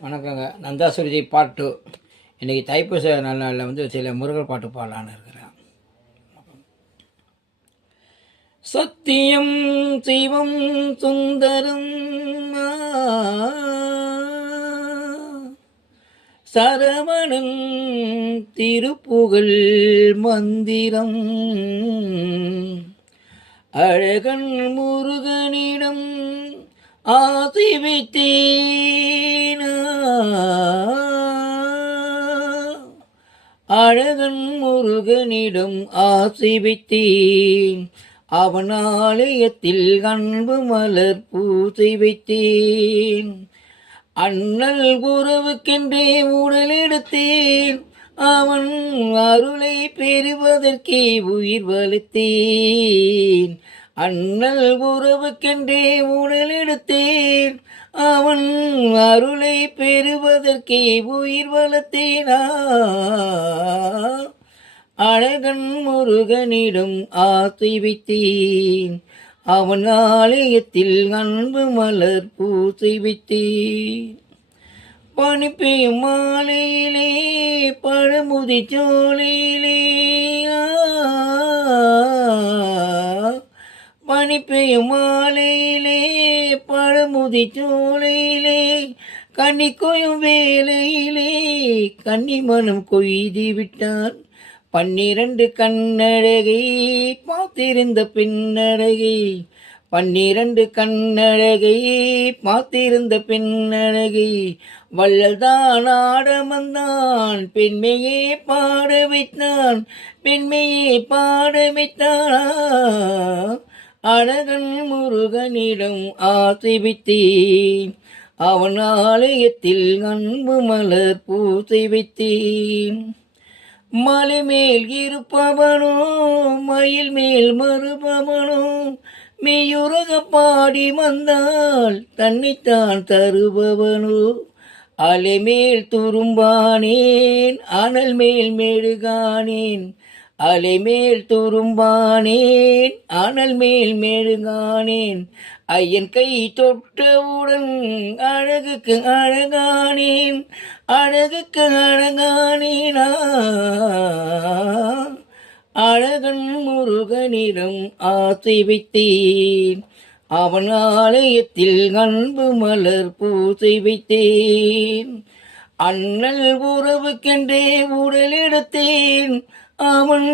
வணக்கங்க. நந்தாசுருதி பார்ட் 2. இன்றைக்கி தைப்பூச நாளில் சில முருகர் பாட்டு பாடலான்னு இருக்கிறேன். சத்தியம் சிவம் சுந்தரம் சரவணன் திருப்புகழ் மந்திரம் அழகன் முருகனிடம் ஆசி வைத்தேன். அழகன் முருகனிடம் ஆசி வைத்தேன். அவன் ஆலயத்தில் அன்பு மலர் பூசை வைத்தேன். அண்ணல் உறவுக்கென்றே உடல் எடுத்தேன். அவன் அருளை பெறுவதற்கே உயிர் வளர்த்தேன். அண்ணல் உறவுக்கென்றே உடல் எடுத்தேன். அவன் அருளை பெறுவதற்கே உயிர் வளர்த்தேனா. அழகன் முருகனிடம் ஆசை வைத்தேன். அவன் ஆலயத்தில் அன்பு மலர் பூசை வைத்தேன். பனி பெய்யும் மாலையிலே பழமுதி சோலையிலே பனி பெய்யும் மாலையிலே பழமுதி சோலையிலே கன்னி கொய்யும் வேலையிலே கன்னி மனம் கொய்து விட்டான். 12 கண்ணழகை பார்த்திருந்த பெண்ணழகை 12 கண்ணழகை பார்த்திருந்த பெண்ணழகை வள்ளல்தான் ஆடமந்தான் பெண்மையே பாட வைத்தான். பெண்மையே பாட வைத்தான். அழகன் முருகனிடம் ஆசை வைத்தேன். அவன் ஆலயத்தில் அன்பு மலர் பூசை வைத்தேன். மலை மேல் இருப்பவனோ மயில் மேல் மறுபவனோ மெய்யுறக பாடி வந்தால் தன்னைத்தான் தருபவனோ. அலை மேல் துரும்பானேன் அனல் மேல் மெழுகானேன். அலை மேல் துரும்பானேன் அனல் மேல் மெழுகானேன். ஐயன் கை தொட்டவுடன் அழகுக்கு அழகானேன். அழகுக்கு அழகானேனா. அழகன் முருகனிடம் ஆசை வைத்தேன். அவன் ஆலயத்தில் அன்பு மலர் பூசை வைத்தேன். அண்ணல் உறவுக்கென்றே உடல் எடுத்தேன். அவன்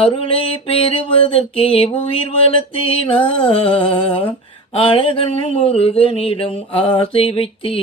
அருளை பெறுவதற்கே உயிர் வளர்த்தேனா. அழகன் முருகனிடம் ஆசை வைத்தேன்.